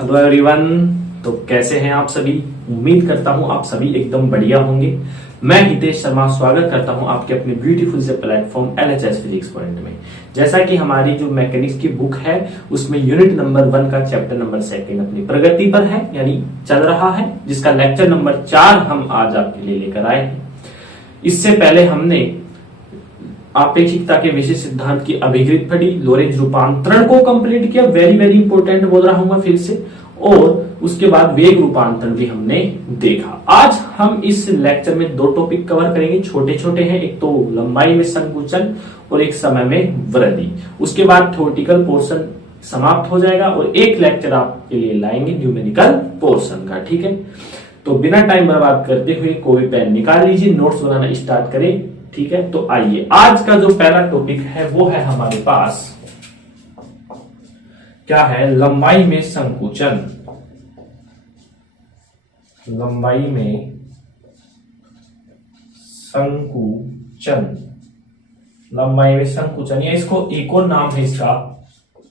Hello everyone. तो कैसे हैं आप सभी? उम्मीद करता हूं आप सभी एकदम बढ़िया होंगे। मैं हितेश शर्मा स्वागत करता हूं आपके अपने ब्यूटीफुल से प्लेटफॉर्म एलएचएस फिजिक्स पॉइंट में। जैसा कि हमारी जो मैकेनिक्स की बुक है उसमें यूनिट नंबर 1 का चैप्टर नंबर 2 अपनी प्रगति पर है, यानी चल रहा है, जिसका लेक्चर नंबर 4 हम आज आपके लिए लेकर आए हैं। इससे पहले हमने आपेक्षिकता के विशेष सिद्धांत की अभिकृत पढ़ी, लोरेंज रूपांतरण को कंप्लीट किया, वेरी वेरी इंपॉर्टेंट बोल रहा हूं फिर से, और उसके बाद वेग रूपांतरण भी हमने देखा। आज हम इस लेक्चर में 2 टॉपिक कवर करेंगे, छोटे छोटे हैं, एक तो लंबाई में संकुचन और एक समय में वृद्धि। उसके बाद थ्योरेटिकल पोर्शन समाप्त हो जाएगा और एक लेक्चर आपके लिए लाएंगे न्यूमेरिकल पोर्शन का। ठीक है, तो बिना टाइम बर्बाद करते हुए कोई पेन निकाल लीजिए, नोट्स बनाना स्टार्ट करें। ठीक है, तो आइए आज का जो पहला टॉपिक है वो है हमारे पास क्या है, लंबाई में संकुचन। लंबाई में संकुचन, लंबाई में संकुचन, या इसको एक और नाम है इसका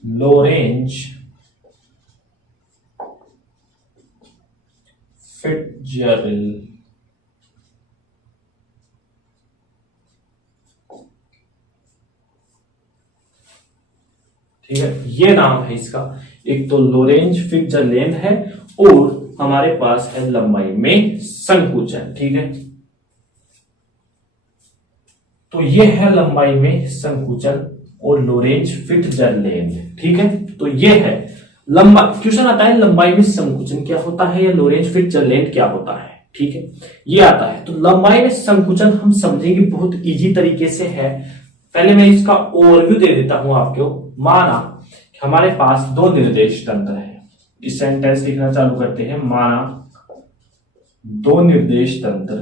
लोरेंज फिट्जरल्ड। ठीक है, ये नाम है इसका। एक तो लोरेंज फिट्जरलैंड है और हमारे पास है लंबाई में संकुचन। ठीक है, तो ये है लंबाई में संकुचन और लोरेंज फिट्जरलैंड। ठीक है, तो ये है लंबा। क्वेश्चन आता है लंबाई में संकुचन क्या होता है या लोरेंज फिट्जरलैंड क्या होता है। ठीक है, ये आता है। तो लंबाई में संकुचन हम समझेंगे बहुत इजी तरीके से है। पहले मैं इसका ओवरव्यू दे देता हूं आपको। माना हमारे पास 2 निर्देश तंत्र है। इस सेंटेंस लिखना चालू करते हैं। माना 2 निर्देश तंत्र,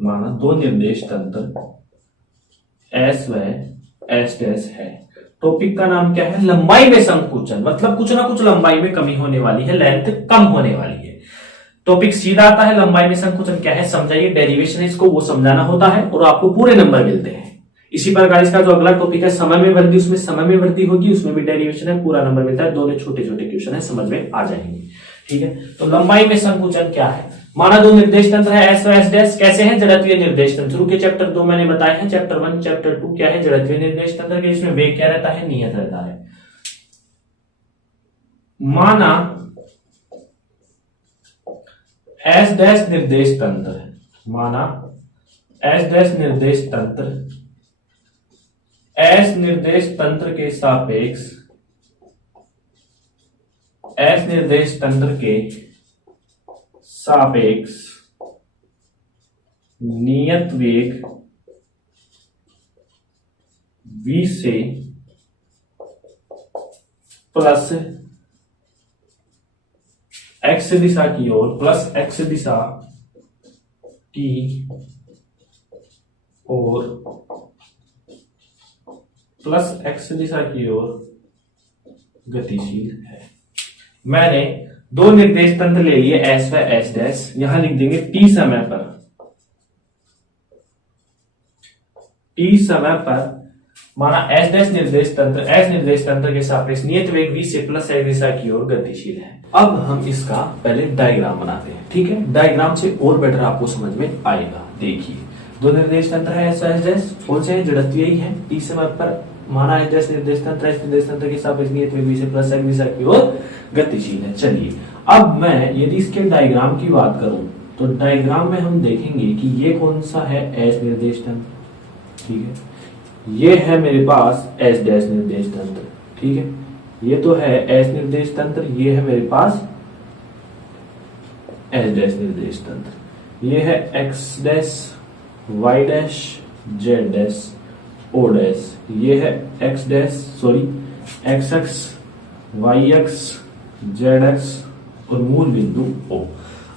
माना 2 निर्देश तंत्र एस व एस डैश है। टॉपिक का नाम क्या है? लंबाई में संकुचन, मतलब कुछ ना कुछ लंबाई में कमी होने वाली है, लेंथ कम होने वाली है। टॉपिक सीधा आता है, लंबाई में संकुचन क्या है समझाइए, डेरिवेशन है इसको वो समझाना होता है और आपको पूरे नंबर मिलते हैं। इसी प्रकार इसका जो अगला टॉपिक है समय में वृद्धि, उसमें समय में वृद्धि होगी, उसमें भी डेरिवेशन है, पूरा नंबर मिलता है। दोनों छोटे छोटे क्वेश्चन है, समझ में आ जाएंगे। ठीक है, तो लंबाई में संकुचन क्या है? माना 2 निर्देश तंत्र है एस व एस डैश। कैसे हैं? जड़त्वीय निर्देश तंत्र। शुरू के चैप्टर 2 मैंने बताए हैं। चैप्टर 1 चैप्टर 2 क्या है? जड़त्वीय निर्देश तंत्र के। इसमें वेग क्या रहता है? नियत रहता है। माना एस डैश निर्देश तंत्र है, माना एस डैश निर्देश तंत्र, एस निर्देश तंत्र के सापेक्ष, एस निर्देश तंत्र के सापेक्ष नियत वेग v से प्लस x दिशा की ओर, प्लस x दिशा की ओर, प्लस x दिशा की ओर गतिशील है। मैंने 2 निर्देश तंत्र ले लिए एस व एस डैश। यहां लिख देंगे t समय पर, t समय पर माना एस डैश निर्देश तंत्र, एस निर्देश तंत्र के सापेक्ष नियत वेग v से प्लस x दिशा की ओर गतिशील है। अब हम इसका पहले डायग्राम बनाते हैं। ठीक है, डायग्राम से और बेटर आपको समझ में आएगा। देखिए 2 निर्देश तंत्र है एस व एस डैश, कौन से जड़त्वीय ही है। t समय पर माना एस डैश निर्देश तंत्र, एस निर्देश तंत्र के सापेक्ष नियत वेग v से प्लस x दिशा की ओर गतिशील है। चलिए अब मैं यदि इसके डायग्राम की बात करूं तो डायग्राम में हम देखेंगे कि ये कौन सा है, एस निर्देश तंत्र। ठीक है, ये है मेरे पास एस डैश निर्देश तंत्र। ठीक है, ये तो है एस निर्देश तंत्र, ये है मेरे पास एस डैश निर्देश तंत्र, ये है X dash, Y dash, Z dash, O dash, ये है X dash, sorry X X, Y X, Z X और मूल बिंदु ओ।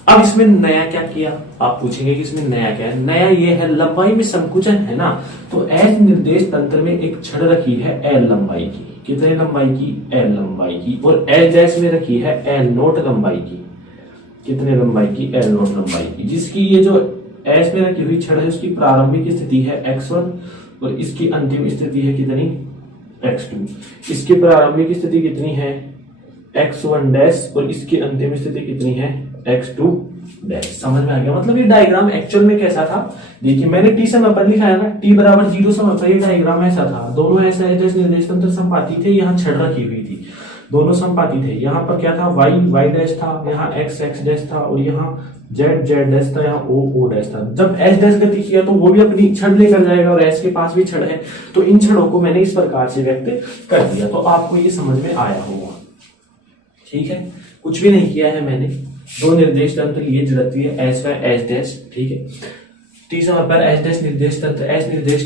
अब इसमें नया क्या किया? आप पूछेंगे कि इसमें नया क्या है? नया ये है लंबाई में संकुचन है ना, तो एस निर्देश तंत्र में एक छड़ रखी है एल लंबाई की। कितने लंबाई की? एल लंबाई की। और एस डैश में रखी है एल नोट लंबाई की। कितने लंबाई की? एल नोट लंबाई की। जिसकी ये जो एस में रखी हुई छड़ है उसकी प्रारंभिक स्थिति है x1 और इसकी अंतिम स्थिति है कितनी? x2। इसकी प्रारंभिक स्थिति कितनी है? x1 डैश और इसकी अंतिम स्थिति कितनी है x2 डैश। समझ में आ गया? मतलब ये डायग्राम एक्चुअल में कैसा था, देखिए मैंने टी समय पर लिखा है ना, t बराबर 0 समय पर ये डायग्राम ऐसा था, दोनों ऐसा निर्देश तंत्र संपाती थे, यहाँ छड़ रखी हुई थी, दोनों संपाती थे। यहाँ पर क्या था, y डैश था, यहाँ x डैश था और यहाँ z डैश था, यहाँ o डैश था। जब s डैश गति किया तो वो भी अपनी छड़ लेकर जाएगा और s के पास भी छड़ है, तो इन छड़ों को मैंने इस प्रकार से व्यक्त कर दिया। तो आपको ये समझ में आया होगा, ठीक है? कुछ भी नहीं किया है मैंने, दो निर्देश तंत्र लिए जड़त्वीय s व s डैश, ठीक है। टी समय पर s डैश निर्देश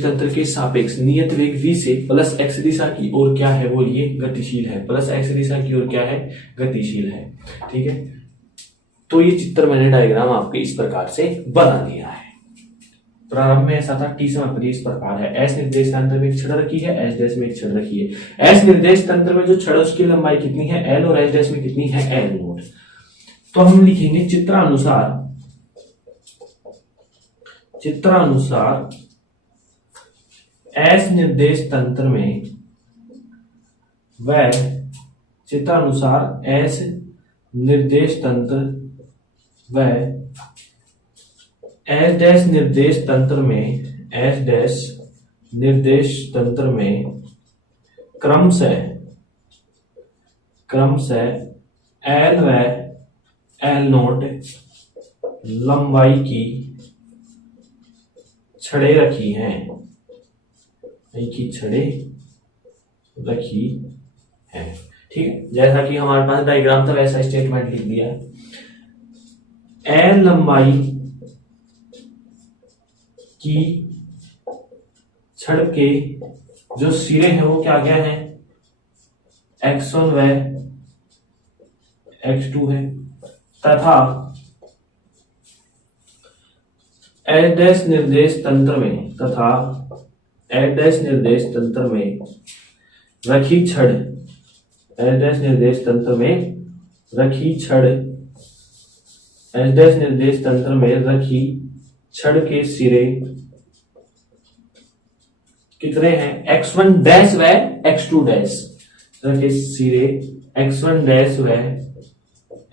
तंत्र के सापेक्ष नियत वेग v से प्लस x दिशा की ओर क्या है, वो ये गतिशील है, प्लस x दिशा की ओर क्या है, गतिशील है, ठीक है। तो ये चित्र मैंने डायग्राम आपके इस प्रकार से बना दिया है। प्रारंभ में ऐसा था, टी समय पर इस प्रकार है, s निर्देश तंत्र में एक छड़ रखी है, s डैश में एक छड़ रखी है। s निर्देश तंत्र में जो छड़ उसकी लंबाई कितनी है l और s डैश में कितनी है l नोट। तो हम लिखेंगे चित्रानुसार S निर्देश तंत्र में व चित्रानुसार S निर्देश तंत्र व S डैश निर्देश तंत्र में S डैश निर्देश तंत्र में क्रमशः L व L नोट लंबाई की छड़े रखी हैं, ठीक है। जैसा कि हमारे पास डायग्राम था वैसा स्टेटमेंट लिख दिया है। एल लंबाई की छड़ के जो सिरे हैं वो क्या क्या है, x1 व x2 है, तथा S डैश निर्देश तंत्र में रखी छड़, S डैश निर्देश तंत्र में रखी छड़ के सिरे कितने हैं, x1 डैश व x2 डैश, के सिरे x1 डैश व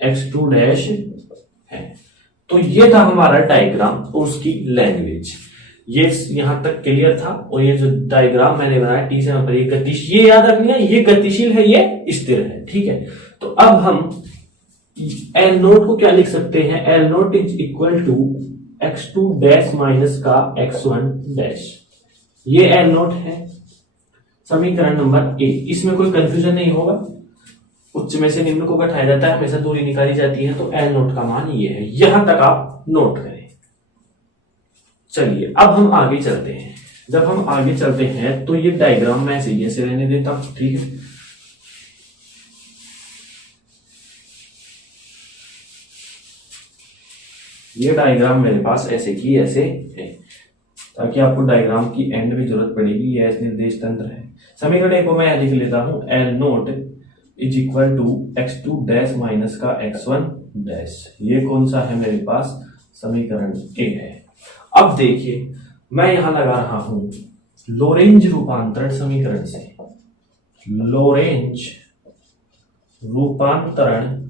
x2 डैश है। तो ये था हमारा डायग्राम और उसकी लैंग्वेज, ये यहां तक क्लियर था। और ये जो डायग्राम मैंने बनाया टी समय पर, ये गतिशील, ये याद रखना है, ये गतिशील है, ये स्थिर है, ठीक है। तो अब हम एल नोट को क्या लिख सकते हैं, L naught is equal to x2 dash minus का x1 डैश, ये एल नोट है, समीकरण नंबर ए। इसमें कोई कंफ्यूजन नहीं होगा, उच्च में से निम्न को घटाया जाता है, हमेशा दूरी निकाली जाती है, तो एल नोट का मान ये है। यहां तक आप नोट करें। चलिए अब हम आगे चलते हैं। जब हम आगे चलते हैं तो ये डायग्राम मैं ऐसे रहने देता हूं, ठीक है। ये डायग्राम मेरे पास ऐसे की ऐसे है, ताकि आपको डायग्राम की एंड में जरूरत पड़ेगी। ये निर्देश तंत्र है। समीकरण को मैं लिख लेता हूं, L naught is equal to x2 dash minus का x1 डैश। ये कौन सा है मेरे पास, समीकरण ए है। अब देखिए मैं यहां लगा रहा हूं लोरेंज रूपांतरण समीकरण से, लोरेंज रूपांतरण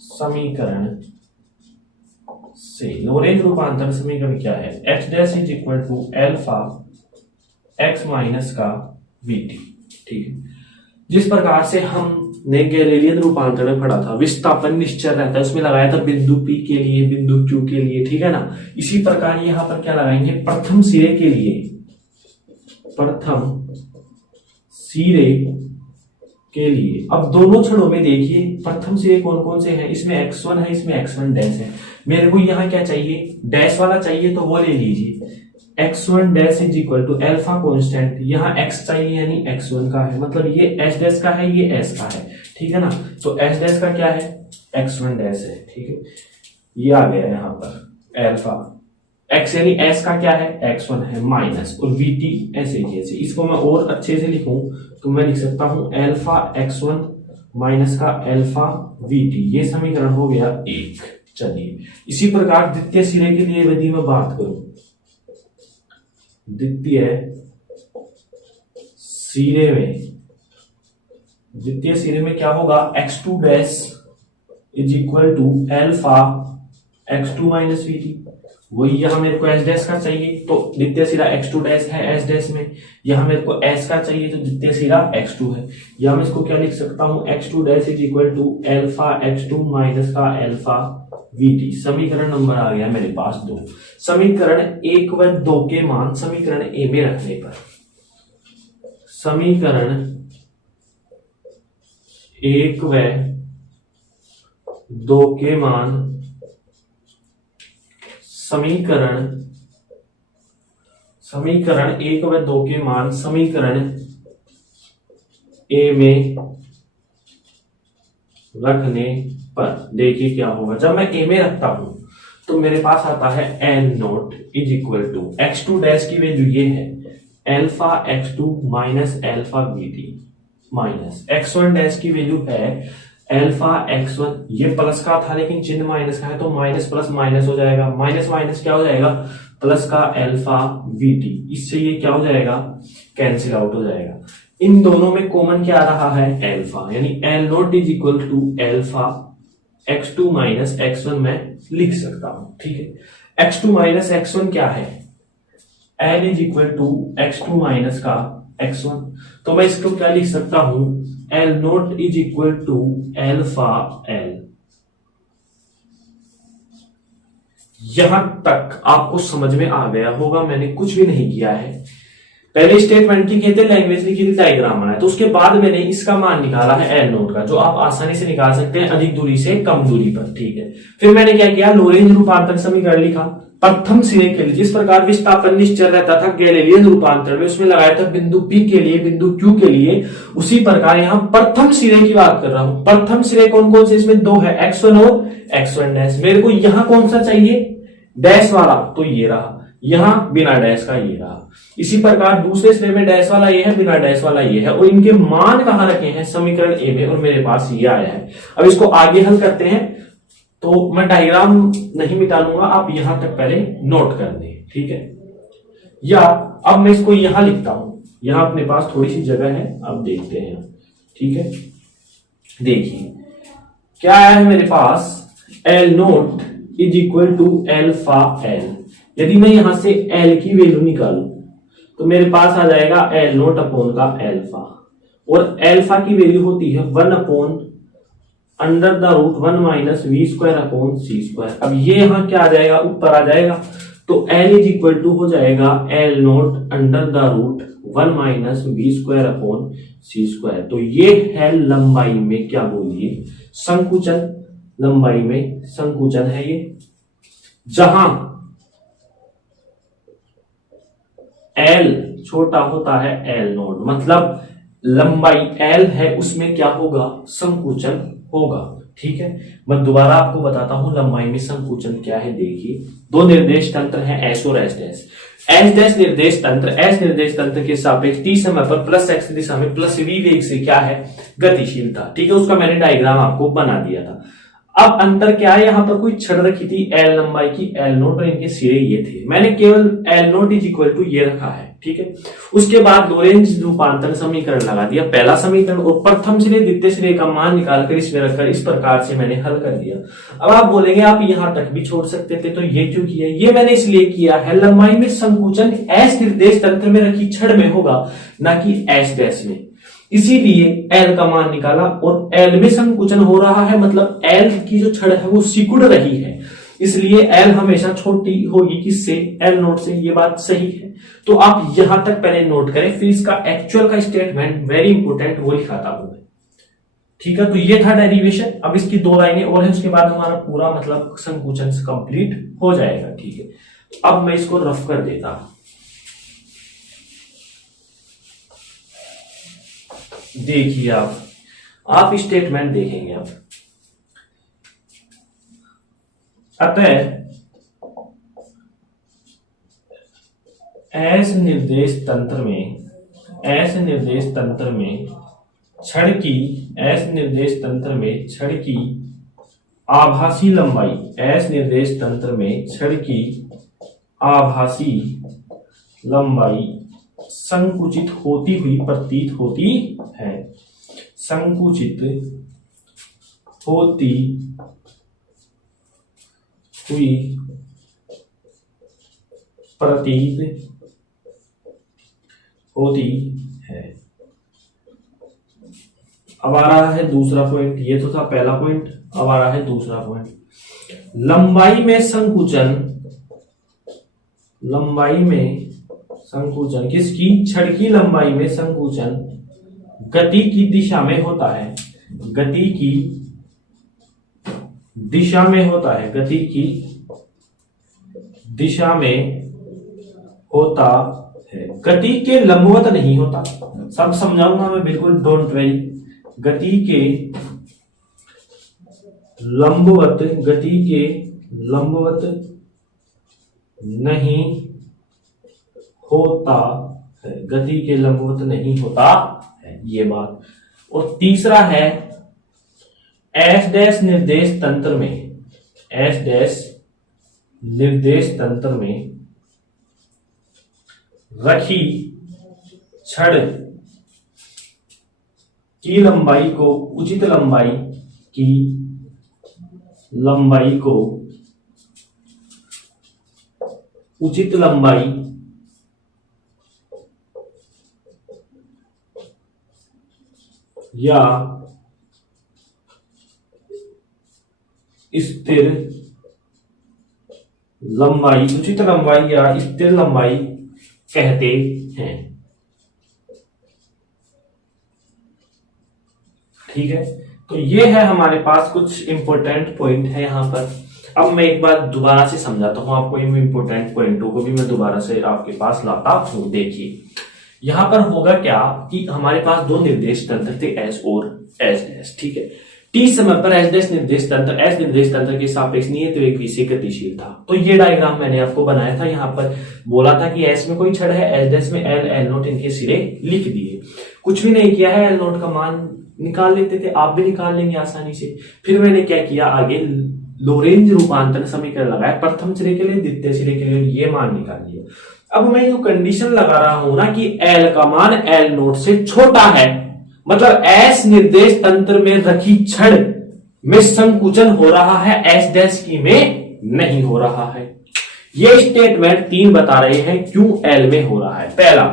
समीकरण से। लोरेंज रूपांतरण समीकरण क्या है, x dash is equal to alpha x minus का vt, ठीक है। जिस प्रकार से हमने गैलीलियन रूपांतरण में पढ़ा था, विस्थापन निश्चल रहता है, उसमें लगाया था बिंदु P के लिए, बिंदु Q के लिए, ठीक है ना। इसी प्रकार यहां पर क्या लगाएंगे, प्रथम सिरे के लिए, प्रथम सिरे के लिए। अब दोनों छड़ों में देखिए प्रथम सिरे कौन कौन से हैं, इसमें x1 है, इसमें x1 डैश है। मेरे को यहाँ क्या चाहिए, डैश वाला चाहिए, तो वो ले लीजिए। x1 dash is equal to alpha constant, यहाँ x चाहिए यानी x1 का है, मतलब ये s डैश का है, ये s का है, ठीक है ना। तो s डैश का क्या है, x1 डैश है, ठीक है। ये आ गया यहाँ पर एल्फा, x यानी s का क्या है, x1 है, माइनस, और vt ऐसे ही ऐसे। इसको मैं और अच्छे से लिखूं तो मैं लिख सकता हूं एल्फा x1 माइनस का एल्फा vt। ये समीकरण हो गया 1। चलिए इसी प्रकार द्वितीय सिरे के लिए यदि मैं बात करूं, द्वितीय सिरे में द्वितीय सिरे में क्या होगा, x2 dash is equal to alpha x2 minus VT. वही यहां मेरे को एस डैश का चाहिए, तो द्वितीय सिरा x2 डैश है एस डैश में, यहां मेरे को s का चाहिए तो द्वितीय सिरा x2 है। यहां मैं इसको क्या लिख सकता हूं, x2 dash is equal to alpha x2 minus का एल्फा वीटी। समीकरण नंबर आ गया मेरे पास 2। समीकरण 1 व 2 के मान समीकरण ए में रखने पर, समीकरण 1 व 2 के मान समीकरण 1 व 2 के मान समीकरण ए में रखने पर देखिए क्या होगा। जब मैं ए में रखता हूं तो मेरे पास आता है L naught is equal to x2 dash की वैल्यू ये है alpha x2 minus alpha BT minus x1 dash की वैल्यू है एल्फा x1, ये प्लस का था लेकिन चिन्ह माइनस का है तो माइनस प्लस माइनस हो जाएगा, माइनस माइनस क्या हो जाएगा प्लस का एल्फा वीटी। इससे ये क्या हो जाएगा, कैंसिल आउट हो जाएगा। इन दोनों में कॉमन क्या आ रहा है, एल्फा, यानी L naught is equal to alpha x2 minus x1 मैं लिख सकता हूं। ठीक है, x2 माइनस x1 क्या है, L is equal to x2 minus का x1, तो मैं इसको क्या लिख सकता हूं, L naught is equal to alpha L. यहां तक आपको समझ में आ गया होगा, मैंने कुछ भी नहीं किया है। पहले स्टेटमेंट की कहते लैंग्वेज लिखी थी, डायग्राम बनाया, तो उसके बाद मैंने इसका मान निकाला है एल नोट का, जो आप आसानी से निकाल सकते हैं अधिक दूरी से कम दूरी पर। ठीक है, फिर मैंने क्या किया, लोरेंज रूपांतर समीकरण लिखा प्रथम सिरे के लिए। जिस प्रकार विस्थापन निश्चल रहता था गैलीलियन रूपांतर में, उसमें लगाया था बिंदु P के लिए बिंदु Q के लिए, उसी प्रकार यहां प्रथम सिरे की बात कर रहा हूं। प्रथम सिरे कौन कौन से, इसमें 2 है, x1 और x1 डैश। मेरे को यहां कौन सा चाहिए, डैश वाला, तो ये रहा, यहां बिना डैश का ये रहा। इसी प्रकार दूसरे सिरे में डैश वाला ये है, बिना डैश वाला ये है, और इनके मान कहां रखे हैं, समीकरण ए में, और मेरे पास ये आया है। अब इसको आगे हल करते हैं, तो मैं डायग्राम नहीं मिटा लूंगा, आप यहां तक पहले नोट कर दें। ठीक है, या अब मैं इसको यहां लिखता हूं, यहां अपने पास थोड़ी सी जगह है, अब देखते हैं। ठीक है, देखिए क्या आया है मेरे पास, L naught is equal to alpha L. यदि मैं यहां से एल की वैल्यू निकालूं तो मेरे पास आ जाएगा एल नोट अपॉन का एल्फा, और एल्फा की वैल्यू होती है 1 upon under the root 1 minus V square upon C square. अब ये यहां क्या आ जाएगा, ऊपर आ जाएगा, तो एल इज इक्वल टू हो जाएगा L naught under the root 1 minus V square upon C square. तो ये है लंबाई में क्या बोलिए, संकुचन, लंबाई में संकुचन है ये, जहां एल छोटा होता है एल नोट, मतलब लंबाई एल है उसमें क्या होगा, संकुचन होगा। ठीक है, मैं दोबारा आपको बताता हूं लंबाई में संकुचन क्या है। देखिए, 2 निर्देश तंत्र हैं, एस और एस डैश। एस डैश निर्देश तंत्र, एस निर्देश तंत्र के सापेक्ष टी समय पर प्लस एक्स दिशा में प्लस वी वेग से क्या है, गतिशीलता। ठीक है, उसका मैंने डायग्राम आपको बना दिया था। अब अंतर क्या है, यहां पर कोई छड़ रखी थी एल लंबाई की, एल नोट, और इनके सिरे ये थे, मैंने केवल L naught is equal to ये रखा है। ठीक है, उसके बाद लोरेंज रूपांतर समीकरण लगा दिया, पहला समीकरण, और प्रथम सिरे द्वितीय सिरे का मान निकालकर इसमें रखकर इस प्रकार से मैंने हल कर दिया। अब आप बोलेंगे आप यहां तक भी छोड़ सकते थे, तो ये क्यों किया, ये मैंने इसलिए किया है, लंबाई में संकुचन एस निर्देश तंत्र में रखी छड़ में होगा, ना कि एस डैश में, इसीलिए एल का मान निकाला। और एल में संकुचन हो रहा है, मतलब एल की जो छड़ है वो सिकुड़ रही है, इसलिए एल हमेशा छोटी होगी किससे, एल नोट से। ये बात सही है, तो आप यहां तक पहले नोट करें, फिर इसका एक्चुअल का स्टेटमेंट वेरी इंपोर्टेंट वो लिखाता हूं मैं। ठीक है, तो ये था डेरिवेशन। अब इसकी 2 लाइनें और है, उसके बाद हमारा पूरा मतलब संकुचन से कंप्लीट हो जाएगा। ठीक है, अब मैं इसको रफ कर देता हूं। देखिए, आप स्टेटमेंट देखेंगे अब, अतः एस निर्देश तंत्र में छड़ की, एस निर्देश तंत्र में छड़ की आभासी लंबाई, एस निर्देश तंत्र में छड़ की आभासी लंबाई संकुचित होती हुई प्रतीत होती है। संकुचित होती हुई प्रतीत होती है। अब आ रहा है दूसरा पॉइंट, ये तो था पहला पॉइंट, अब आ रहा है दूसरा पॉइंट। लंबाई में संकुचन, लंबाई में संकुचन किसकी? छड़ की लंबाई में संकुचन गति की दिशा में होता है, गति की दिशा में होता है, गति की दिशा में होता है, गति के लंबवत नहीं होता। सब समझाऊंगा मैं, बिल्कुल डोंट वरी। गति के लंबवत, गति के लंबवत नहीं होता है, गति के लंबवत नहीं होता है, ये बात। और तीसरा है एस डैश निर्देश तंत्र में, एस डैश निर्देश तंत्र में रखी छड़ की लंबाई को, उचित लंबाई की लंबाई को, उचित लंबाई या स्थिर लंबाई, उचित लंबाई या स्थिर लंबाई कहते हैं। ठीक है, तो ये है हमारे पास कुछ इंपॉर्टेंट पॉइंट है यहां पर। अब मैं एक बार दोबारा से समझाता हूं आपको, इन इंपॉर्टेंट पॉइंटों को भी मैं दोबारा से आपके पास लाता हूं। देखिए यहां पर होगा क्या कि हमारे पास दो निर्देश तंत्र थे, एस और एस डैश। ठीक है, टी समय पर एस डैश निर्देश तंत्र एस निर्देश तंत्र के सापेक्ष नियत वेग v से गतिशील था। तो ये डायग्राम मैंने आपको बनाया था, यहां पर बोला था कि एस में कोई छड़ है, एस डैश में एल, एल नोट इनके सिरे लिख दिए, कुछ भी नहीं किया है, एल नोट का मान निकाल लेते थे, आप भी निकाल लेंगे आसानी से। फिर मैंने क्या किया, आगे लोरेंज रूपांतरण समीकरण लगाया, प्रथम सिरे के लिए, द्वितीय सिरे के लिए, ये मान निकाल लिया। अब मैं जो कंडीशन लगा रहा हूं ना कि एल का मान एल नोट से छोटा है, मतलब एस निर्देश तंत्र में रखी छड़ में संकुचन हो रहा है, एस डैश की में नहीं हो रहा है। ये स्टेटमेंट 3 बता रहे हैं क्यों एल में हो रहा है। पहला,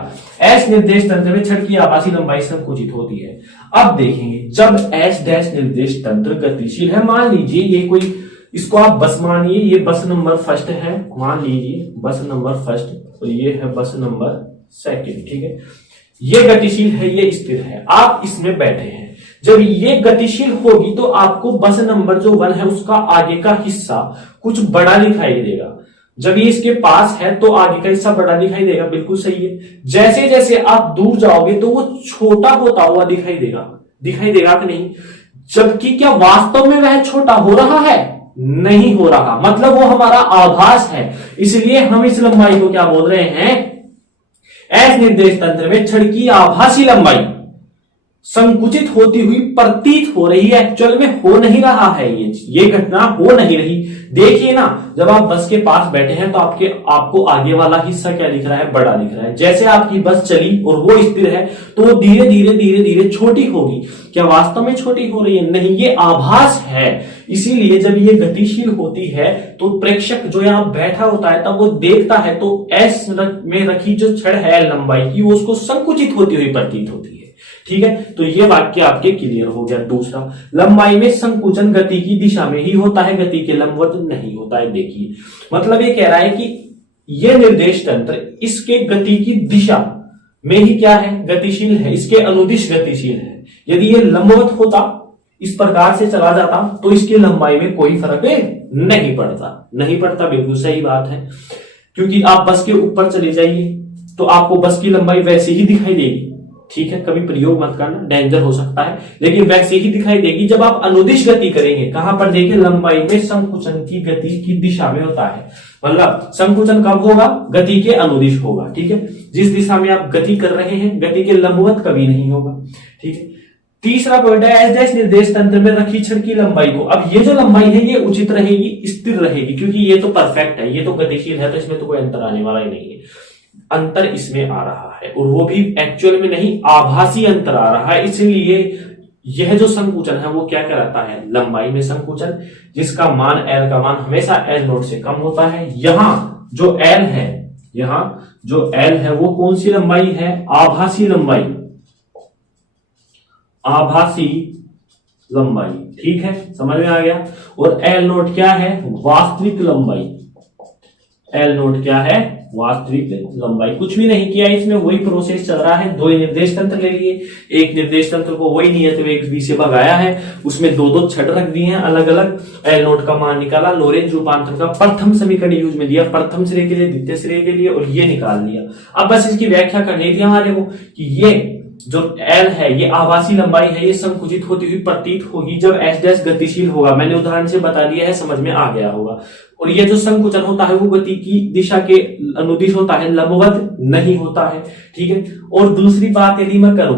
एस निर्देश तंत्र में छड़ की आभासी लंबाई संकुचित होती है। अब देखेंगे, जब एस डैश निर्देश तंत्र गतिशील है, मान लीजिए ये कोई, इसको आप बस मानिए, ये बस नंबर फर्स्ट है, मान लीजिए बस नंबर फर्स्ट, और ये है बस नंबर सेकंड। ठीक है, ये गतिशील है, ये स्थिर है, आप इसमें बैठे हैं। जब ये गतिशील होगी तो आपको बस नंबर जो 1 है उसका आगे का हिस्सा कुछ बड़ा दिखाई देगा। जब ये इसके पास है तो आगे का हिस्सा बड़ा दिखाई देगा, बिल्कुल सही है। जैसे जैसे आप दूर जाओगे तो वो छोटा होता हुआ दिखाई देगा कि नहीं? जबकि क्या वास्तव में वह छोटा हो रहा है? नहीं हो रहा, मतलब वो हमारा आभास है। इसलिए हम इस लंबाई को क्या बोल रहे हैं? एस निर्देश तंत्र में छड़ की आभासी लंबाई संकुचित होती हुई प्रतीत हो रही है, एक्चुअल में हो नहीं रहा है, ये घटना हो नहीं रही। देखिए ना, जब आप बस के पास बैठे हैं तो आपको आगे वाला हिस्सा क्या दिख रहा है? बड़ा दिख रहा है। जैसे आपकी बस चली और वो स्थिर है तो वो धीरे धीरे छोटी होगी। क्या वास्तव में छोटी हो रही है? नहीं, ये आभास है। इसीलिए जब ये गतिशील होती है तो प्रेक्षक जो यहां बैठा होता है तब वो देखता है तो एस में रखी जो छड़ है लंबाई की, वो उसको संकुचित होती हुई प्रतीत होती है। ठीक है, तो ये वाक्य आपके क्लियर हो गया। दूसरा, लंबाई में संकुचन गति की दिशा में ही होता है, गति के लंबवत नहीं होता है। देखिए, मतलब ये कह रहा है कि ये निर्देश तंत्र इसके गति की दिशा में ही क्या है? गतिशील है, इसके अनुदिश गतिशील है। यदि ये लंबवत होता, इस प्रकार से चला जाता, तो इसकी लंबाई में कोई फर्क नहीं पड़ता। बिल्कुल सही बात है, क्योंकि आप बस के ऊपर चले जाइए तो आपको बस की लंबाई वैसे ही दिखाई देगी। ठीक है, कभी प्रयोग मत करना, डेंजर हो सकता है, लेकिन वैसे ही दिखाई देगी। जब आप अनुदिश गति करेंगे, कहां पर? देखिए, लंबाई में संकुचन की गति की दिशा में होता है, मतलब संकुचन कब होगा? गति के अनुदिश होगा। ठीक है, जिस दिशा में आप गति कर रहे हैं, गति के लंबवत कभी नहीं होगा। ठीक है, तीसरा पॉइंट है एस डैश निर्देश तंत्र में रखी छड़ की लंबाई को, अब ये जो लंबाई है ये उचित रहेगी, स्थिर रहेगी, क्योंकि ये तो परफेक्ट है, ये तो गतिशील है, तो इसमें तो कोई अंतर आने वाला ही नहीं है। अंतर इसमें आ रहा है, और वो भी एक्चुअल में नहीं, आभासी अंतर आ रहा है। इसलिए यह जो संकुचन है वो क्या कहलाता है, लंबाई में संकुचन, जिसका मान एल का मान हमेशा एल नोट से कम होता है। यहां जो एल है, यहां जो एल है वो कौन सी लंबाई है, आभासी लंबाई, आभासी लंबाई, ठीक है, समझ में आ गया। और एल नोट क्या है, वास्तविक लंबाई, एल नोट क्या है, वास्तविक लंबाई। कुछ भी नहीं किया इसमें, वही प्रोसेस चल रहा है। दो निर्देश तंत्र ले लिए, एक निर्देश तंत्र को वही नियत वेग v से भगाया है, उसमें दो दो छड़ रख दिए हैं अलग अलग, एल नोट का मान निकाला, लोरेंज रूपांतर का प्रथम समीकरण यूज में दिया, प्रथम श्रेणी के लिए, द्वितीय श्रेणी के लिए, और ये निकाल लिया। अब बस इसकी व्याख्या करनी थी हमारे को कि ये जो एल है ये आभासी लंबाई है, ये संकुचित होती हुई प्रतीत होगी जब एस डैश गतिशील होगा। मैंने उदाहरण से बता दिया है, समझ में आ गया होगा। और ये जो संकुचन होता है वो गति की दिशा के अनुदिश होता है, लंबवत नहीं होता है, ठीक है। और दूसरी बात यदि मैं करूं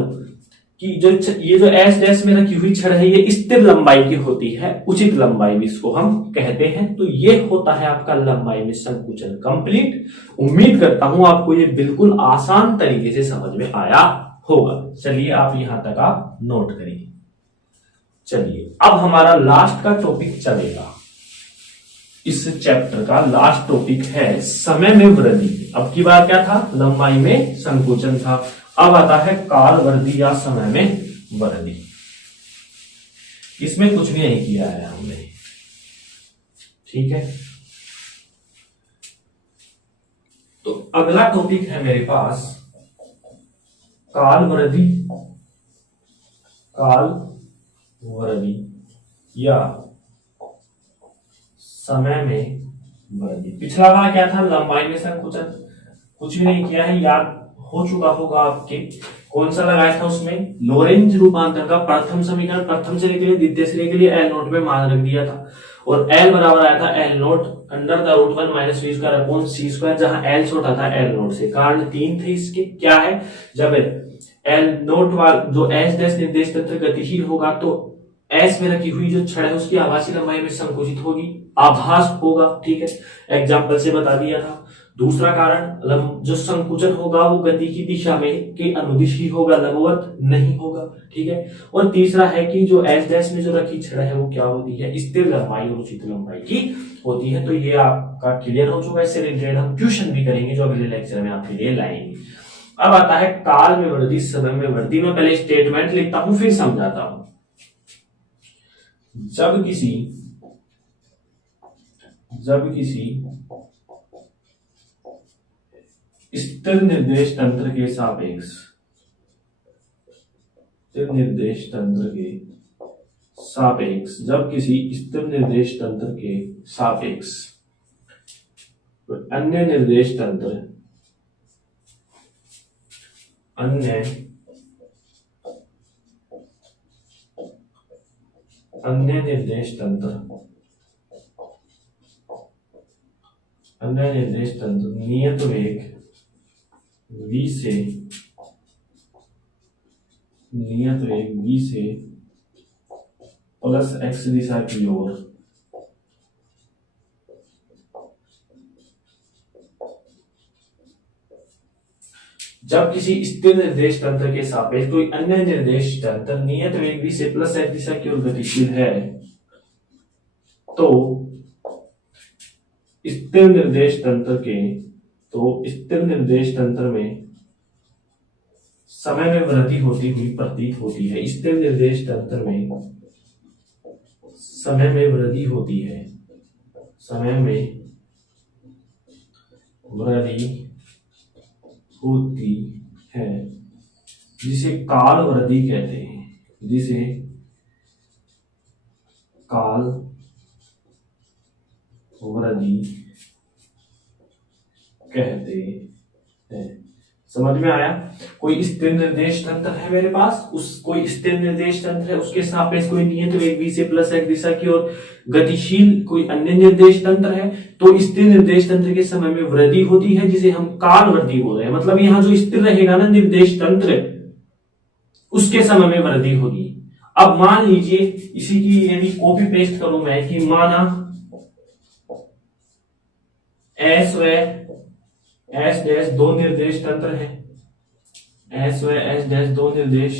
कि जो ये जो एस डैश में रखी हुई छड़ है ये स्थिर लंबाई की होती है, उचित लंबाई भी इसको हम कहते हैं। तो ये होता है आपका लंबाई में संकुचन कंप्लीट। उम्मीद करता हूं आपको ये बिल्कुल आसान तरीके से समझ में आया होगा। चलिए आप यहां तक आप नोट करिए। चलिए अब हमारा लास्ट का टॉपिक चलेगा, इस चैप्टर का लास्ट टॉपिक है समय में वृद्धि। अब की बार क्या था, लंबाई में संकुचन था, अब आता है काल वृद्धि या समय में वृद्धि। इसमें कुछ भी नहीं किया है हमने, ठीक है। तो अगला टॉपिक है मेरे पास काल वृद्धि, काल वृद्धि या समय में वृद्धि। पिछला वाला क्या था, लंबाई में संकुचन, कुछ भी नहीं किया है, याद हो चुका होगा आपके। कौन सा लगाया था उसमें, लोरेंज रूपांतर का प्रथम समीकरण, प्रथम श्रेणी के लिए, द्वितीय श्रेणी के लिए एल नोट में मान रख दिया था, और एल बराबर आया था L naught under the root 1 minus V square upon C square, जहां एल छोटा था एल नोट से। कारण 3 थे इसके, क्या है, जब एल नोट वाला जो एस डैश निर्देश तंत्र गतिशील होगा तो एस में रखी हुई जो छड़ है उसकी आभासी लंबाई में संकुचित होगी, आभास होगा, ठीक है, एग्जाम्पल से बता दिया था। दूसरा कारण, जो संकुचन होगा वो गति की दिशा में के अनुदिश ही होगा, लंबवत नहीं होगा, ठीक है। और तीसरा है कि जो एस डैश में जो रखी छड़ है वो क्या होती है, स्थिर लंबाई और उचित लंबाई की होती है। तो ये आपका क्लियर हो चुका है। इससे रिलेटेड हम ट्यूशन भी करेंगे जो अगले लेक्चर में आपके लिए लाएंगे। अब आता है काल में वृद्धि, समय में वृद्धि। मैं पहले स्टेटमेंट लिखता हूं फिर समझाता हूं। जब किसी स्थिर निर्देश तंत्र के सापेक्ष, जब किसी स्थिर निर्देश तंत्र के सापेक्ष अन्य निर्देश तंत्र नियत वेग v से प्लस x दिशा की ओर जब किसी स्थिर निर्देश तंत्र के सापेक्ष कोई अन्य निर्देश तंत्र नियत वेग v से प्लस x दिशा की ओर गतिशील है तो स्थिर निर्देश तंत्र में समय में वृद्धि होती हुई प्रतीत होती है। स्थिर निर्देश तंत्र में समय में वृद्धि होती है, जिसे काल वृद्धि कहते हैं। समझ में आया। कोई स्थिर निर्देश तंत्र है मेरे पास, कोई स्थिर निर्देश तंत्र है, उसके सापेक्ष कोई नियत वेग v से प्लस x दिशा की ओर गतिशील कोई अन्य निर्देश तंत्र है, तो स्थिर निर्देश तंत्र के समय में वृद्धि होती है जिसे हम काल वृद्धि बोल रहे हैं। मतलब यहाँ जो स्थिर रहेगा ना निर्देश तंत्र, उसके समय में वृद्धि होगी। अब मान लीजिए इसी की यदि कॉपी पेस्ट करूं मैं कि माना एस व एस डैश दो निर्देश तंत्र है, एस व एस डैश दो निर्देश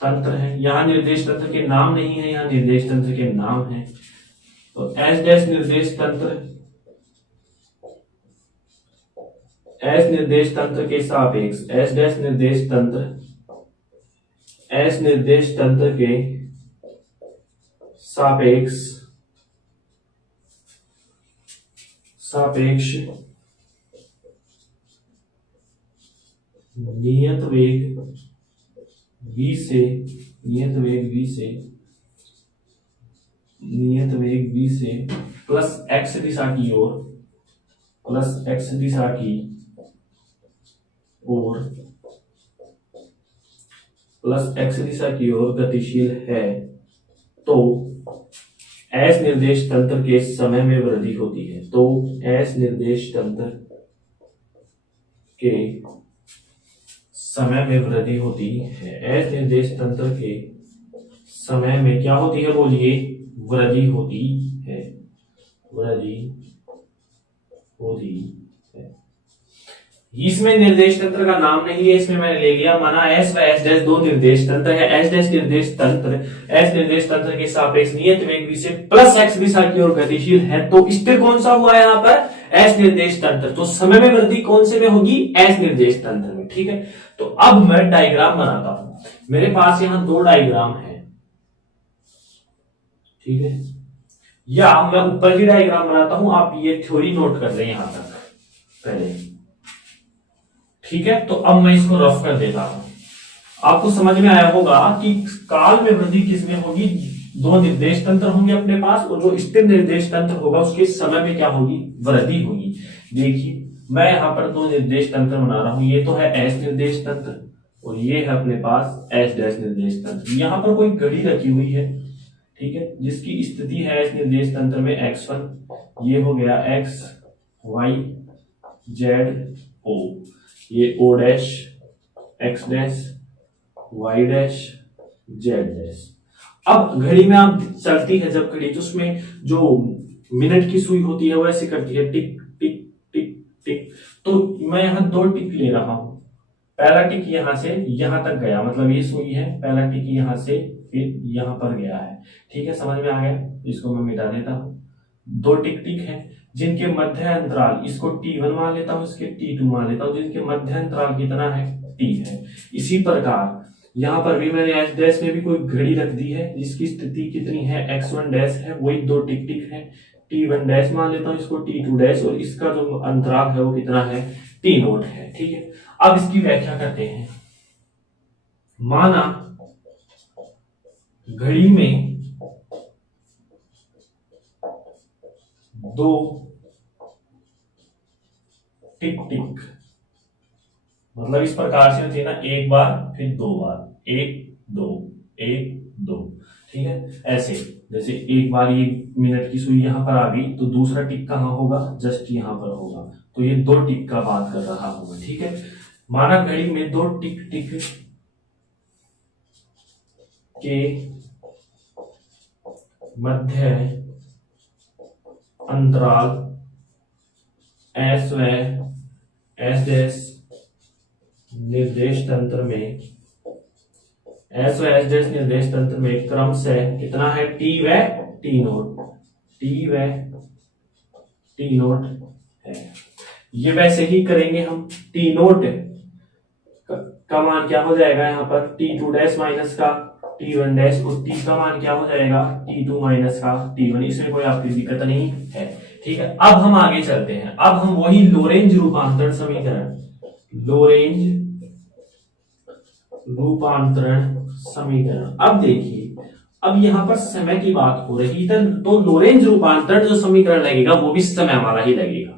तंत्र है। यहां निर्देश तंत्र के नाम नहीं है, यहां निर्देश तंत्र के नाम है। तो एस डैश निर्देश तंत्र, एस निर्देश तंत्र के सापेक्ष, एस डैश निर्देश तंत्र, एस निर्देश तंत्र के सापेक्ष सापेक्ष नियत वेग v से, नियत वेग v से, नियत वेग v से प्लस x दिशा की ओर, प्लस x दिशा की ओर, प्लस x दिशा की ओर गतिशील है, तो एस निर्देश तंत्र के समय में वृद्धि होती है। तो एस निर्देश तंत्र के समय में वृद्धि होती है। एस निर्देश तंत्र के समय में क्या होती है, बोलिए, वृद्धि होती है, वृद्धि होती है। इसमें निर्देश तंत्र का नाम नहीं है, इसमें मैंने ले लिया, माना एस व एस डैश दो निर्देश तंत्र है। एस डैश निर्देश तंत्र, एस निर्देश तंत्र के सापेक्ष नियत वेग v से प्लस x दिशा की ओर गतिशील है, तो स्थिर कौन सा हुआ यहाँ पर, एस निर्देश तंत्र। तो समय में वृद्धि कौन से में होगी, एस निर्देश तंत्र में। ठीक है, तो अब मैं डायग्राम बनाता हूं। मेरे पास यहां दो डायग्राम है, ठीक है, या मैं ऊपर की डायग्राम बनाता हूं, आप ये थ्योरी नोट कर लें यहां तक पहले। ठीक है, तो अब मैं इसको रफ कर देता हूं। आपको समझ में आया होगा कि काल में वृद्धि किसमें होगी, दो निर्देश तंत्र होंगे अपने पास, और जो स्थिर निर्देश तंत्र होगा उसके समय में क्या होगी, वृद्धि होगी। देखिए मैं यहां पर दो निर्देश तंत्र बना रहा हूं, ये तो है एस निर्देश तंत्र और ये है अपने पास एस डैश निर्देश तंत्र। यहां पर कोई घड़ी रखी हुई है, ठीक है, जिसकी स्थिति है एस निर्देश तंत्र में x1, ये हो गया x y z o, ये o dash x dash y dash z dash. अब घड़ी में आप चलती है जब घड़ी, तो उसमें जो मिनट की सुई होती है वो ऐसे करती है, टिक टिक टिक टिक। तो मैं यहां दो टिक ले रहा हूं, पहला टिक यहां से यहां तक गया, मतलब ये सुई है, पहला टिक यहां से फिर यहां पर गया है। ठीक है, समझ में आ गया, इसको मैं मिटा देता हूं। दो टिक टिक है जिनके मध्य अंतराल, इसको T1 मान लेता हूं, इसके T2 मान लेता हूं, जिनके मध्य अंतराल कितना है, T है। इसी प्रकार यहां पर भी मैंने एच डैश में भी कोई घड़ी रख दी है जिसकी स्थिति कितनी है, x1 डैश है, वही दो टिक टिक है, T1 डैश मान लेता हूं, इसको T2 डैश, और इसका जो अंतराल है वो कितना है, T नोट है। ठीक है, अब इसकी व्याख्या करते हैं। माना घड़ी में दो टिक टिक, मतलब इस प्रकार से होती है ना, एक बार फिर दो बार, एक दो एक दो। ठीक है, ऐसे जैसे एक बार ये मिनट की सुई यहां पर आ गई तो दूसरा टिक कहां होगा, जस्ट यहां पर होगा, तो ये दो टिक का बात कर रहा हूं। ठीक है, माना घड़ी में दो टिक टिक के मध्य अंतराल एस व एस डैश निर्देश तंत्र में, एस व एस डैश निर्देश तंत्र में क्रमशः कितना है, टी व टी नोट, टी व टी नोट है। ये वैसे ही करेंगे हम, टी नोट का मान क्या हो जाएगा यहाँ पर, T2 डैश माइनस का T1 डैश, और T का मान क्या हो जाएगा, T2 माइनस का T1। इसमें कोई आपकी दिक्कत नहीं है। ठीक है, अब हम आगे चलते हैं। अब हम वही लोरेंज रूपांतरण समीकरण, लोरेंज रूपांतरण समीकरण। अब देखिए, अब यहां पर समय की बात हो रही है, तो लोरेंज रूपांतरण जो समीकरण लगेगा वो भी समय वाला ही लगेगा।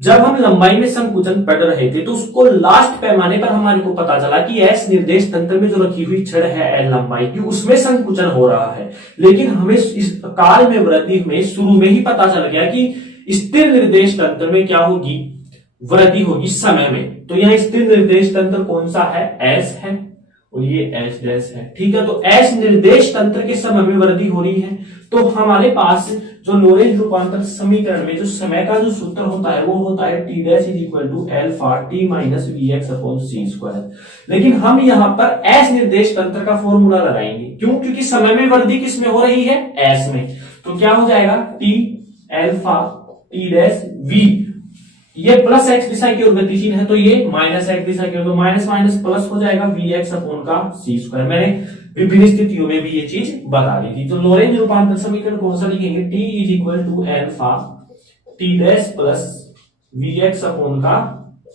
जब हम लंबाई में संकुचन पढ़ रहे थे तो उसको लास्ट पैमाने पर हमारे को पता चला कि एस निर्देश तंत्र में जो रखी हुई छड़ है एल लंबाई की, उसमें संकुचन हो रहा है, लेकिन हमें इस काल में वृद्धि में शुरू में ही पता चल गया कि स्थिर निर्देश तंत्र में क्या होगी, वृद्धि होगी समय में। तो यहाँ स्थिर निर्देश तंत्र कौन सा है, एस है, और ये एस डैश है, ठीक है। तो एस निर्देश तंत्र के समय में वृद्धि हो रही है, तो हमारे पास जो लोरेंज रूपांतर समीकरण में जो समय का जो सूत्र होता है वो होता है T dash is equal to alpha T minus V X upon C square. लेकिन हम यहाँ पर एस निर्देश तंत्र का फॉर्मूला लगाएंगे, क्यों? क्योंकि समय में वृद्धि किस में हो रही है? एस में। तो क्या हो जाएगा? T alpha T dash V, ये प्लस एक्स दिशा की ओर गतिशील है तो ये माइनस एक्स दिशा की ओर, तो माइनस माइनस प्लस हो जाएगा वी एक्स अपॉन का सी स्क्वायर। मैंने विभिन्न स्थितियों में भी ये चीज बता दी थी। तो लोरेंज रूपांतर समीकरण कौन सा लिखेंगे? T is equal to alpha T dash plus V X upon का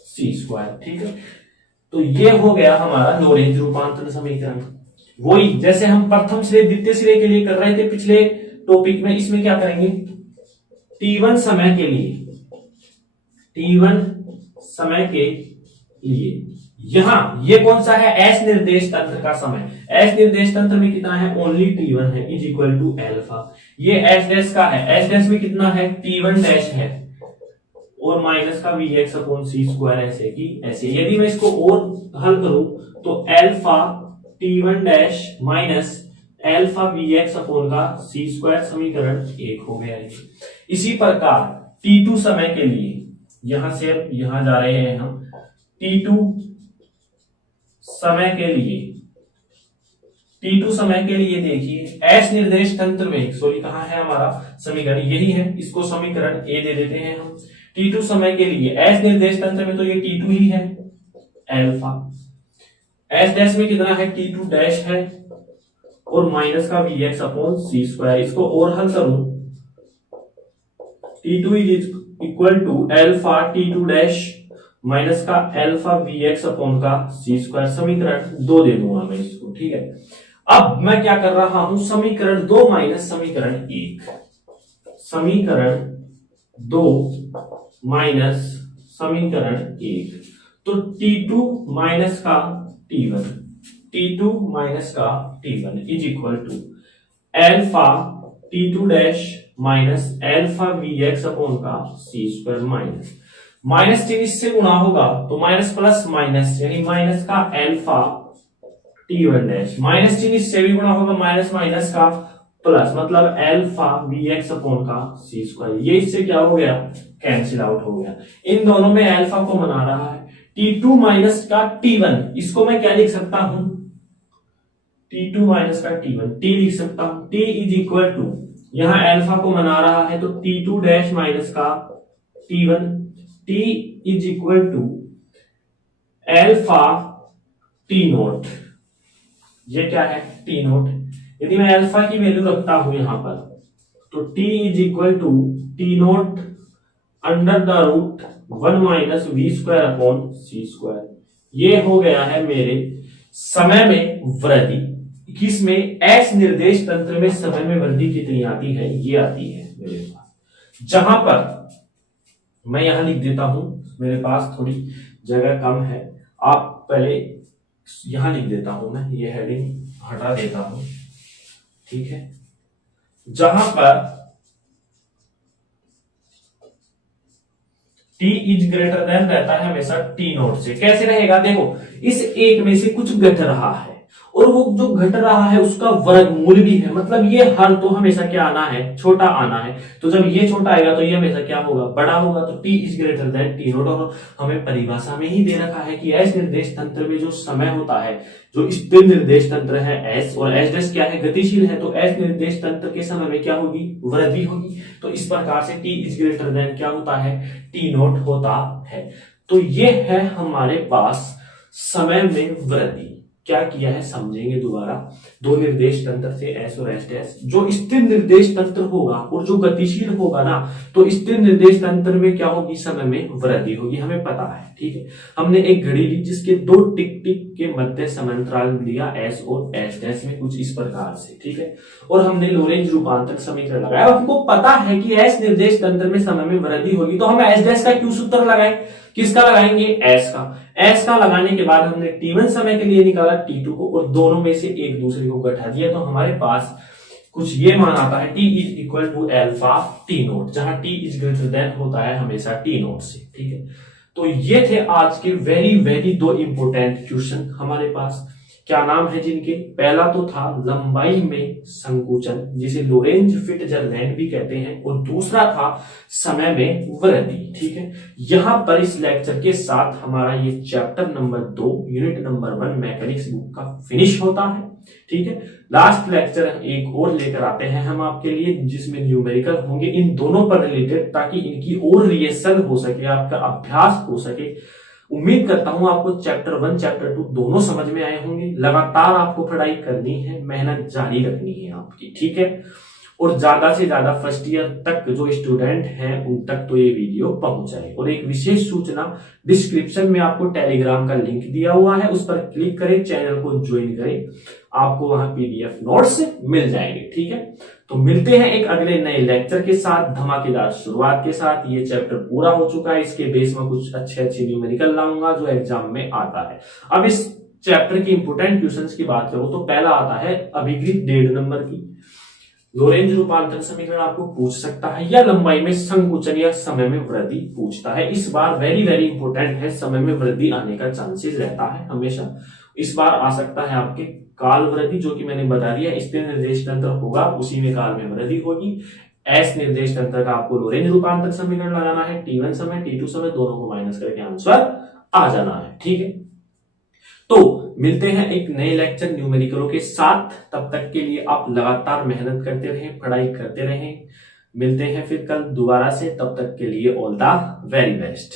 सी स्क्वायर, ठीक है। तो ये हो गया हमारा लोरेंज रूपांतर समीकरण। वही जैसे हम प्रथम श्रेणी द्वितीय श्रेणी के लिए कर रहे थे पिछले टॉपिक में, इसमें क्या करेंगे? T1 समय के लिए, T1 समय के लिए यहां ये कौन सा है? एस निर्देश तंत्र का समय। एस निर्देश तंत्र में कितना है? ओनली T1 है, इज इक्वल टू एल्फा। ये एस डैश का है, एस डैश में कितना है? T1 डैश है और माइनस का V X upon C square, ऐसे की ऐसे। यदि मैं इसको और हल करूं तो alpha T1 dash minus alpha V X upon का सी स्क्वायर समीकरण 1 हो गया है। इसी प्रकार T2 समय के लिए, यहां से अब यहां जा रहे हैं हम, T2 समय के लिए, T2 समय के लिए देखिए एस निर्देश तंत्र में, सॉरी कहां है हमारा समीकरण? यही है, इसको समीकरण ए दे देते हैं हम। T2 समय के लिए एस निर्देश तंत्र में तो ये T2 ही है, एल्फा। एस डैश में कितना है? T2 डैश है और माइनस का V X upon C square. इसको और हल करूं, T2 is equal to alpha T2 dash minus का एल्फा वी एक्स अपॉन का सी स्क्वायर, समीकरण 2 दे दूंगा मैं इसको, ठीक है। अब मैं क्या कर रहा हूं? समीकरण 2 माइनस समीकरण 1, समीकरण 2 माइनस समीकरण 1। तो T2 माइनस का T1, T2 माइनस का T1 is equal to alpha T2 dash minus alpha V X upon का सी स्क्वायर, माइनस माइनस चिन्ह इससे गुणा होगा तो माइनस प्लस माइनस, यानी माइनस का एल्फा T1 डैश, माइनस चिन्ह इससे भी गुणा होगा, माइनस माइनस का प्लस, मतलब एल्फा वी एक्स अपॉन का सी स्क्वायर। ये इससे क्या हो गया? कैंसिल आउट हो गया। इन दोनों में एल्फा को बना रहा है। T2 माइनस का T1, इसको मैं क्या लिख सकता हूं? T2 माइनस का T1, T लिख सकता हूं। T इज इक्वल टू, यहां एल्फा को बना रहा है तो T2 डैश माइनस का T1, T is equal to alpha T naught. ये क्या है? T naught. यदि मैं एल्फा की वैल्यू रखता हूं यहां पर तो T is equal to T naught under the root 1 minus V square upon C square. ये हो गया है मेरे समय में वृद्धि। किसमें? एस निर्देश तंत्र में समय में वृद्धि कितनी आती है? ये आती है मेरे पास। जहां पर मैं यहां लिख देता हूं, मेरे पास थोड़ी जगह कम है, आप पहले यहां लिख देता हूं, मैं ये हेडिंग हटा देता हूं, ठीक है। जहां पर T इज ग्रेटर देन रहता है हमेशा T नोट से। कैसे रहेगा? देखो, इस एक में से कुछ घट रहा है और वो जो घट रहा है उसका वर्गमूल भी है, मतलब ये हर तो हमेशा क्या आना है? छोटा आना है। तो जब ये छोटा आएगा तो ये हमेशा क्या होगा? बड़ा होगा। तो T is greater then T note. और हमें परिभाषा में ही दे रखा है कि एस निर्देश तंत्र में जो समय होता है, जो स्थिर निर्देश तंत्र है एस, और एस डैश क्या है? गतिशील है। तो एस निर्देश तंत्र के समय में क्या होगी? वृद्धि होगी। तो इस प्रकार से T इज ग्रेटर देन क्या होता है? T नोट होता है। तो ये है हमारे पास समय में वृद्धि। क्या किया है समझेंगे दोबारा। दो निर्देश तंत्र से एस और एस डैश, जो स्थिर निर्देश तंत्र होगा और जो गतिशील होगा ना, तो स्थिर निर्देश तंत्र में क्या होगी? समय में वृद्धि होगी, हमें पता है, ठीक है। हमने एक घड़ी ली जिसके दो टिक टिक के मध्य समांतराल लिया एस और एस डैश में, कुछ इस प्रकार से, ठीक है। और हमने लोरेंज रूपांतर समीकरण लगाया। हमको पता है कि एस निर्देश तंत्र में समय में वृद्धि होगी, तो हम एस डैश का क्यों सूत्र लगाए? किसका लगाएंगे? एस का। एस का लगाने के बाद हमने T1 समय के लिए निकाला T2 को, और दोनों में से एक दूसरे को घटा दिया, तो हमारे पास कुछ ये मान आता है T is equal to alpha T naught, जहां T इज ग्रेटर देन होता है हमेशा T नोट से, ठीक है। तो ये थे आज के वेरी वेरी दो इंपोर्टेंट क्वेश्चन हमारे पास। क्या नाम है जिनके? पहला तो था लंबाई में संकुचन, जिसे लोरेंज फिट्जरलैंड भी कहते हैं, और दूसरा था समय में वृद्धि। ठीक है, यहां पर इस लेक्चर के साथ हमारा ये chapter number 2 unit number 1 mechanics book का फिनिश होता है। ठीक है, लास्ट लेक्चर एक और लेकर आते हैं हम आपके लिए, जिसमें न्यूमेरिकल होंगे इन दोनों पर रिलेटेड, ताकि इनकी और रिहर्सल हो सके, आपका अभ्यास हो सके। उम्मीद करता हूं आपको चैप्टर 1 चैप्टर 2 दोनों समझ में आए होंगे। लगातार आपको पढ़ाई करनी है, मेहनत जारी रखनी है आपकी। ठीक है, और ज्यादा से ज्यादा फर्स्ट ईयर तक जो स्टूडेंट हैं उन तक तो ये वीडियो पहुंचाए। और एक विशेष सूचना, डिस्क्रिप्शन में आपको टेलीग्राम का लिंक दिया हुआ है, उस पर क्लिक करें, चैनल को ज्वाइन करें, आपको वहां पीडीएफ नोट्स मिल जाएंगे। ठीक है, तो मिलते हैं एक अगले नए लेक्चर के साथ, धमाकेदार शुरुआत के साथ। ये चैप्टर पूरा हो चुका है, इसके बेस में कुछ अच्छे न्यूमेरिकल लाऊंगा जो एग्जाम में आता है। अब इस चैप्टर की इंपोर्टेंट क्वेश्चंस की बात करूं तो पहला आता है अभिकृत 1.5 नंबर की, लोरेंज रूपांतरण समीकरण आपको पूछ सकता है, या लंबाई में संकुचन या समय में वृद्धि पूछता है। इस बार वेरी वेरी इंपोर्टेंट है, समय में वृद्धि आने का चांसेस रहता है हमेशा। इस बार आ सकता है आपके काल वृद्धि, जो कि मैंने बता दिया, स्थिर निर्देश तंत्र होगा, उसी में काल में वृद्धि होगी। एस निर्देश तंत्र का आपको लोरेंज रूपांतरण समीकरण लगाना है, T1 समय T2 समय दोनों को माइनस करके आंसर आ जाना है। ठीक है, तो मिलते हैं एक नए लेक्चर न्यूमेरिकलों के साथ। तब तक के लिए आप लगातार मेहनत करते रहें, पढ़ाई करते रहें। मिलते हैं फिर कल दोबारा से, तब तक के लिए ऑल द वेरी बेस्ट।